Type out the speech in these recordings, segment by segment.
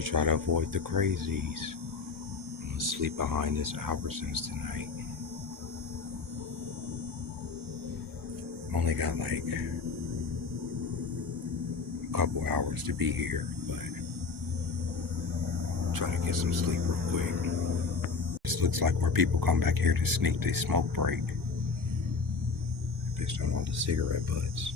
to try to avoid the crazies. I'm gonna sleep behind this Albertsons tonight. Only got like a couple hours to be here, but try to get some sleep real quick. This looks like where people come back here to sneak their smoke break. Based on all the cigarette butts.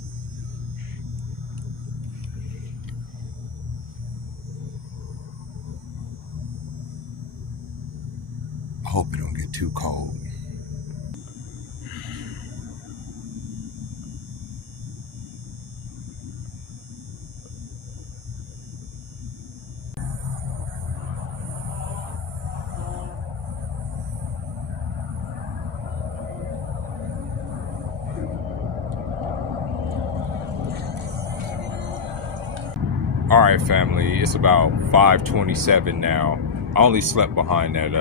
I hope it don't get too cold. All right, family, it's about 5:27 now. I only slept behind that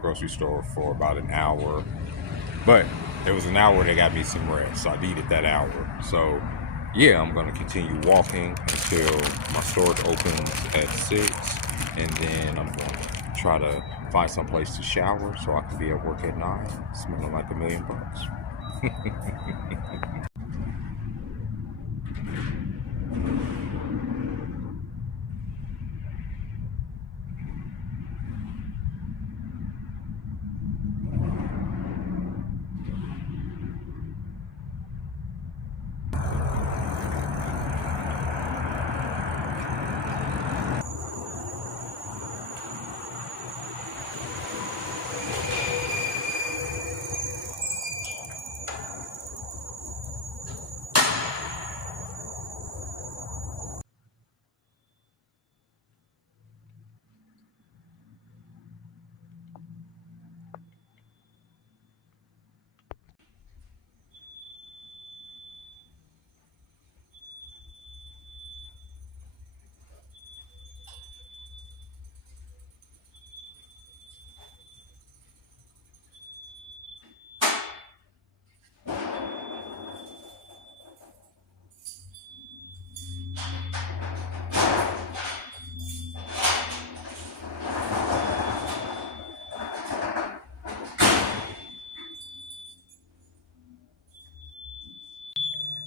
grocery store for about an hour, but it was an hour that got me some rest, so I needed that hour. So yeah, I'm gonna continue walking until my store opens at 6, and then I'm gonna try to find some place to shower so I can be at work at 9, smelling like $1 million.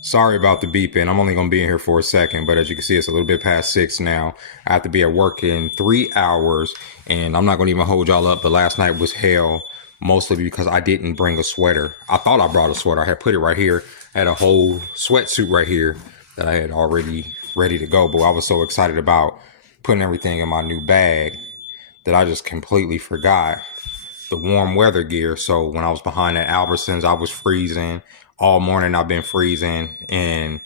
Sorry about the beeping. I'm only going to be in here for a second, but as you can see, it's a little bit past 6 now. I have to be at work in 3 hours, and I'm not going to even hold y'all up, but last night was hell, mostly because I didn't bring a sweater. I thought I brought a sweater. I had put it right here. I had a whole sweatsuit right here that I had already ready to go, but I was so excited about putting everything in my new bag that I just completely forgot the warm weather gear. So when I was behind at Albertsons, I was freezing. All morning I've been freezing, and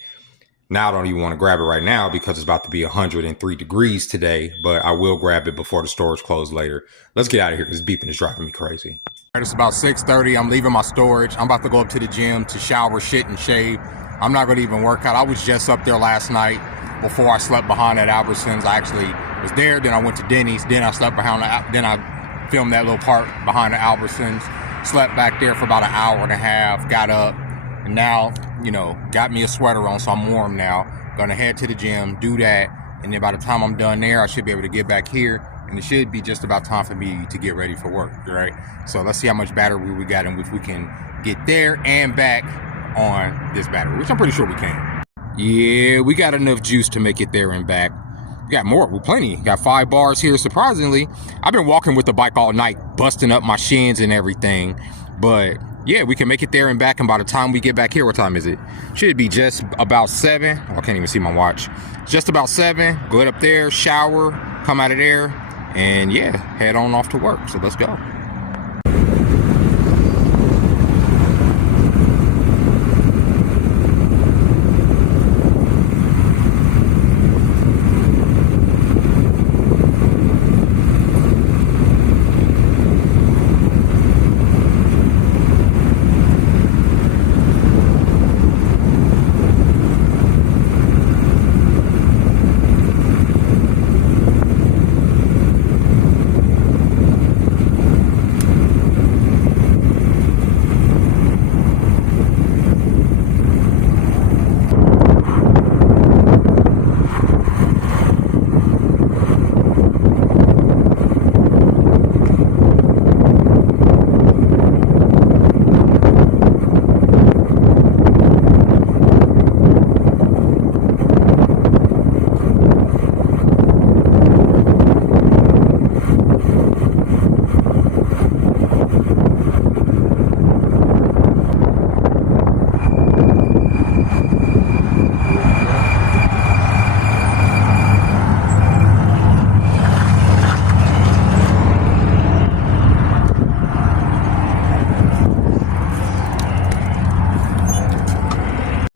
now I don't even want to grab it right now because it's about to be 103 degrees today, but I will grab it before the stores close later. Let's get out of here because beeping is driving me crazy. It's about 6:30. I'm leaving my storage. I'm about to go up to the gym to shower, shit, and shave. I'm not going to even work out. I was just up there last night before I slept behind at Albertsons. I actually was there, then I went to Denny's, then I slept behind, then I filmed that little part behind the Albertsons, slept back there for about an hour and a half, got up, and now, you know, got me a sweater on, so I'm warm now. Gonna head to the gym, do that, and then by the time I'm done there, I should be able to get back here, and it should be just about time for me to get ready for work, right? So let's see how much battery we got and if we can get there and back on this battery, which I'm pretty sure we can. Yeah, we got enough juice to make it there and back. We got more, we plenty. Got 5 bars here, surprisingly. I've been walking with the bike all night, busting up my shins and everything, but yeah, we can make it there and back, and by the time we get back here, what time is it? Should be just about 7. Oh, I can't even see my watch. Just about 7. Go up there, shower, come out of there, and yeah, head on off to work. So let's go.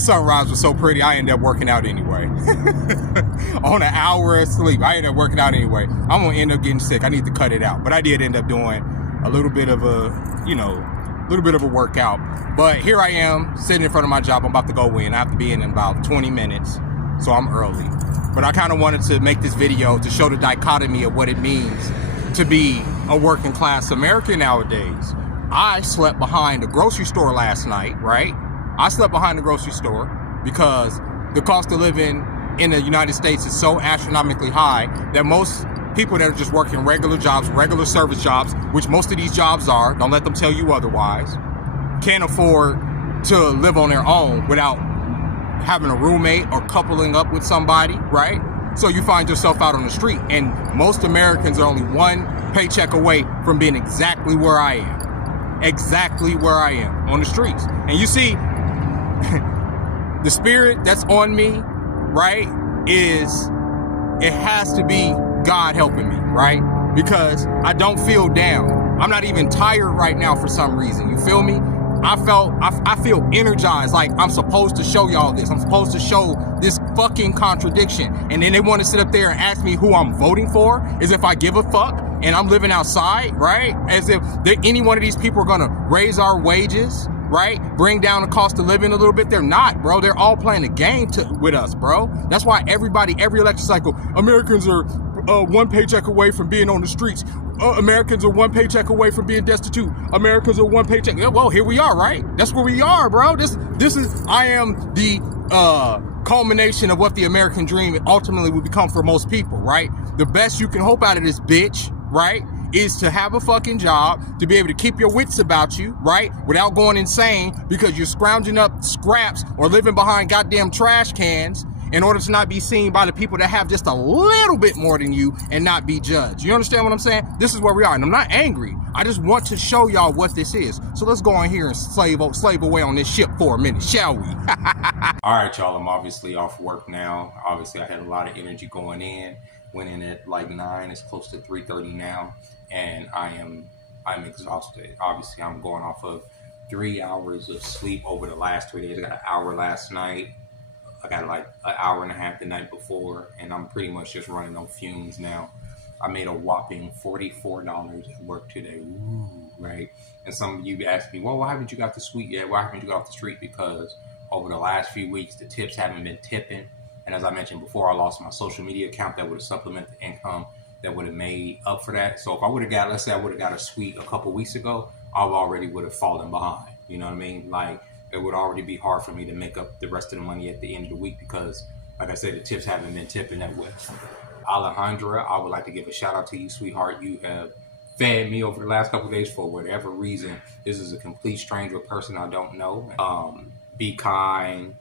sunrise was so pretty, I ended up working out anyway. On an hour of sleep, I ended up working out anyway. I'm gonna end up getting sick. I need to cut it out. But I did end up doing a little bit of a workout. But here I am sitting in front of my job. I'm about to go in. I have to be in about 20 minutes, so I'm early. But I kind of wanted to make this video to show the dichotomy of what it means to be a working class American nowadays. I slept behind the grocery store last night, right? I slept behind the grocery store because the cost of living in the United States is so astronomically high that most people that are just working regular jobs, regular service jobs, which most of these jobs are, don't let them tell you otherwise, can't afford to live on their own without having a roommate or coupling up with somebody, right? So you find yourself out on the street, and most Americans are only one paycheck away from being exactly where I am. Exactly where I am, on the streets. And you see, the spirit that's on me, right, is, it has to be God helping me, right? Because I don't feel down. I'm not even tired right now for some reason. You feel me? I feel energized, like I'm supposed to show y'all this. I'm supposed to show this fucking contradiction. And then they want to sit up there and ask me who I'm voting for, as if I give a fuck and I'm living outside, right? As if any one of these people are gonna raise our wages, right? Bring down the cost of living a little bit. They're not, bro. They're all playing a game with us, bro. That's why everybody, every election cycle, Americans are one paycheck away from being on the streets. Americans are one paycheck away from being destitute. Americans are one paycheck. Well, here we are, right? That's where we are, bro. I am the culmination of what the American dream ultimately will become for most people, right? The best you can hope out of this bitch, right, is to have a fucking job, to be able to keep your wits about you, right, without going insane because you're scrounging up scraps or living behind goddamn trash cans in order to not be seen by the people that have just a little bit more than you and not be judged. You understand what I'm saying? This is where we are, and I'm not angry. I just want to show y'all what this is. So let's go in here and slave away on this ship for a minute, shall we? All right, y'all, I'm obviously off work now. Obviously, I had a lot of energy going in. Went in at like 9, it's close to 3:30 now, and I'm exhausted. Obviously, I'm going off of 3 hours of sleep over the last 3 days. I got an hour last night. I got like an hour and a half the night before, and I'm pretty much just running on fumes now. I made a whopping $44 at work today. Ooh, right? And some of you asked me, well, why haven't you got the suite yet? Why haven't you got off the street? Because over the last few weeks, the tips haven't been tipping. And as I mentioned before, I lost my social media account that would have supplemented the income that would have made up for that. So if I would have got, let's say I would have got a suite a couple weeks ago, I already would have fallen behind. You know what I mean? Like, it would already be hard for me to make up the rest of the money at the end of the week because, like I said, the tips haven't been tipping that well. Alejandra, I would like to give a shout out to you, sweetheart. You have fed me over the last couple of days for whatever reason. This is a complete stranger, person I don't know. Be kind,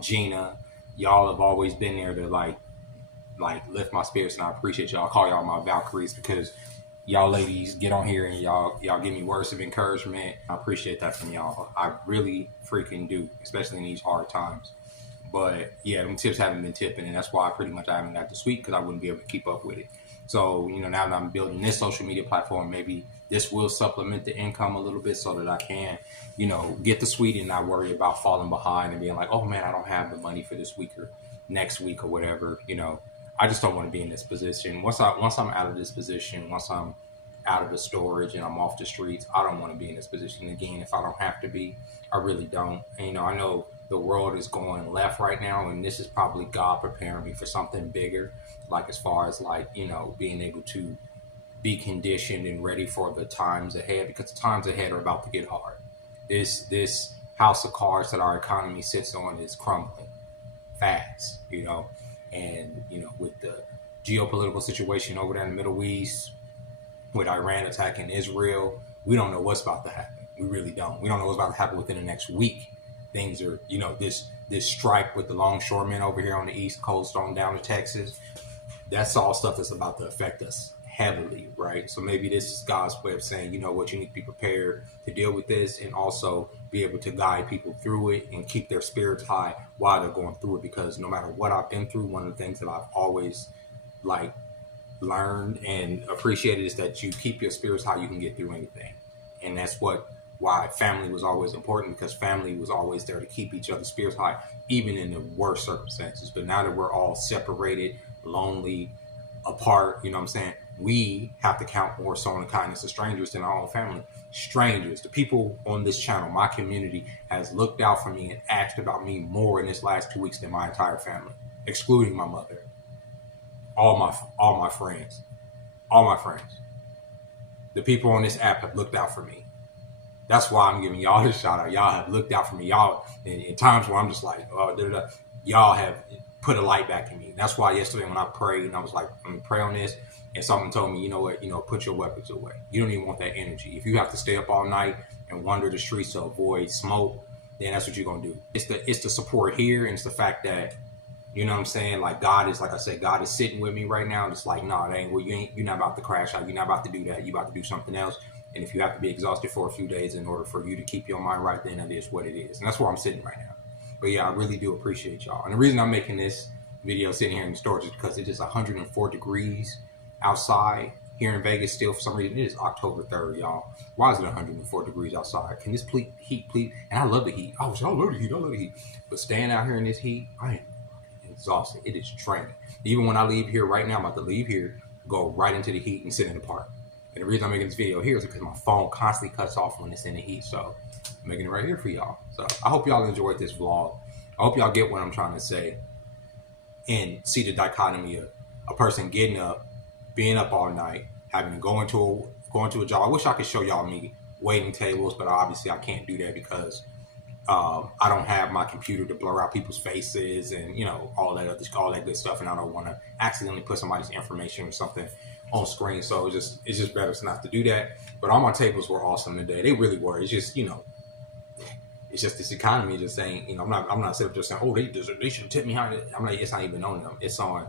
Gina, y'all have always been there to like lift my spirits, and I appreciate y'all. I call y'all my Valkyries because y'all ladies get on here and y'all give me words of encouragement. I appreciate that from y'all. I really freaking do, especially in these hard times. But yeah, them tips haven't been tipping, and that's why I haven't got the suite, because I wouldn't be able to keep up with it. So, you know, now that I'm building this social media platform, maybe this will supplement the income a little bit so that I can, you know, get the suite and not worry about falling behind and being like, oh man, I don't have the money for this week or next week or whatever. You know, I just don't want to be in this position. Once I'm out of this position, once I'm out of the storage and I'm off the streets, I don't want to be in this position again if I don't have to be. I really don't. And, you know, I know the world is going left right now, and this is probably God preparing me for something bigger, like as far as like, you know, being able to be conditioned and ready for the times ahead, because the times ahead are about to get hard. This house of cards that our economy sits on is crumbling fast, you know, and, you know, with the geopolitical situation over there in the Middle East, with Iran attacking Israel, we don't know what's about to happen. We really don't. We don't know what's about to happen within the next week. Things are, you know, this strike with the longshoremen over here on the East Coast on down to Texas, that's all stuff that's about to affect us heavily, right? So maybe this is God's way of saying, you know what, you need to be prepared to deal with this, and also be able to guide people through it and keep their spirits high while they're going through it. Because no matter what I've been through, one of the things that I've always like learned and appreciated is that you keep your spirits high, you can get through anything. And that's what why family was always important, because family was always there to keep each other's spirits high, even in the worst circumstances. But now that we're all separated, lonely, apart, you know what I'm saying, we have to count more so on the kindness of strangers than our own family. Strangers, the people on this channel, my community, has looked out for me and asked about me more in this last 2 weeks than my entire family, excluding my mother. All my friends. The people on this app have looked out for me. That's why I'm giving y'all this shout out. Y'all have looked out for me. Y'all, in times where I'm just like, oh, y'all have put a light back in me. That's why yesterday when I prayed and I was like, I'm gonna pray on this, and something told me, you know what, put your weapons away. You don't even want that energy. If you have to stay up all night and wander the streets to avoid smoke, then that's what you're gonna do. It's the support here, and it's the fact that, you know what I'm saying, like God is, like I said, God is sitting with me right now. It's like, no, it ain't. Well, you're not about to crash out. You're not about to do that. You're about to do something else. And if you have to be exhausted for a few days in order for you to keep your mind right, then it is what it is. And that's where I'm sitting right now. But yeah, I really do appreciate y'all. And the reason I'm making this video sitting here in the storage is because it is 104 degrees outside here in Vegas still. For some reason, it is October 3rd, y'all. Why is it 104 degrees outside? Can this heat please? And I love the heat. I love the heat. But staying out here in this heat, I am exhausted. It is draining. Even when I leave here right now, I'm about to leave here, go right into the heat and sit in the park. And the reason I'm making this video here is because my phone constantly cuts off when it's in the heat. So I'm making it right here for y'all. So I hope y'all enjoyed this vlog. I hope y'all get what I'm trying to say and see the dichotomy of a person getting up, being up all night, having to go into a job. I wish I could show y'all me waiting tables, but obviously I can't do that because I don't have my computer to blur out people's faces and, all that good stuff. And I don't want to accidentally put somebody's information or something on screen. So it's just better not to do that. But all my tables were awesome today. They really were. It's just, it's just this economy just saying, I'm not sitting there saying, oh, they should tip me high. I'm like, it's not even on them. It's on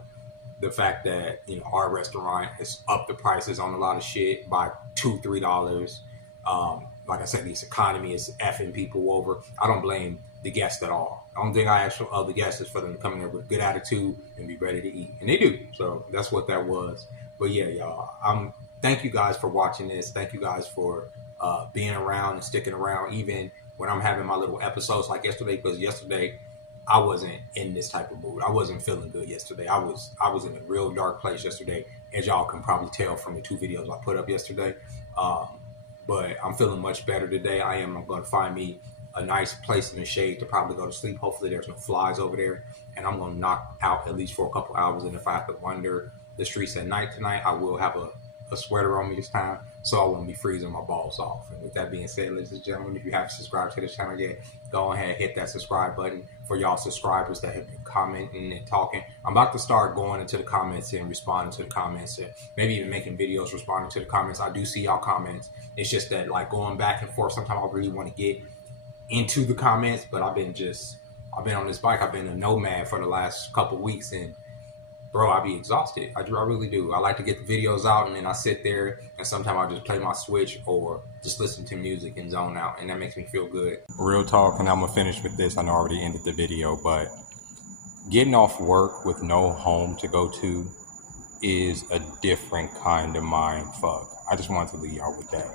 the fact that, our restaurant has upped the prices on a lot of shit by $2, $3. Like I said, this economy is effing people over. I don't blame the guests at all. The only thing I ask of the guests is for them to come in there with good attitude and be ready to eat. And they do. So that's what that was. But yeah, y'all, thank you guys for watching this. Thank you guys for being around and sticking around, even when I'm having my little episodes like yesterday, because yesterday I wasn't in this type of mood. I wasn't feeling good yesterday. I was in a real dark place yesterday, as y'all can probably tell from the 2 videos I put up yesterday. But I'm feeling much better today. I'm going to find me a nice place in the shade to probably go to sleep. Hopefully there's no flies over there. And I'm going to knock out at least for a couple hours. And if I have to wander the streets at night tonight, I will have a sweater on me this time, so I won't be freezing my balls off. And with that being said, ladies and gentlemen, if you haven't subscribed to this channel yet, go ahead, hit that subscribe button. For y'all subscribers that have been commenting and talking, I'm about to start going into the comments and responding to the comments, and maybe even making videos responding to the comments. I do see y'all comments. It's just that, like, going back and forth, sometimes I really want to get into the comments, but I've been on this bike. I've been a nomad for the last couple weeks, and bro, I be exhausted. I really do. I like to get the videos out, and then I sit there, and sometimes I just play my Switch or just listen to music and zone out, and that makes me feel good. Real talk, and I'm gonna finish with this. I know I already ended the video, but getting off work with no home to go to is a different kind of mind fuck. I just wanted to leave y'all with that.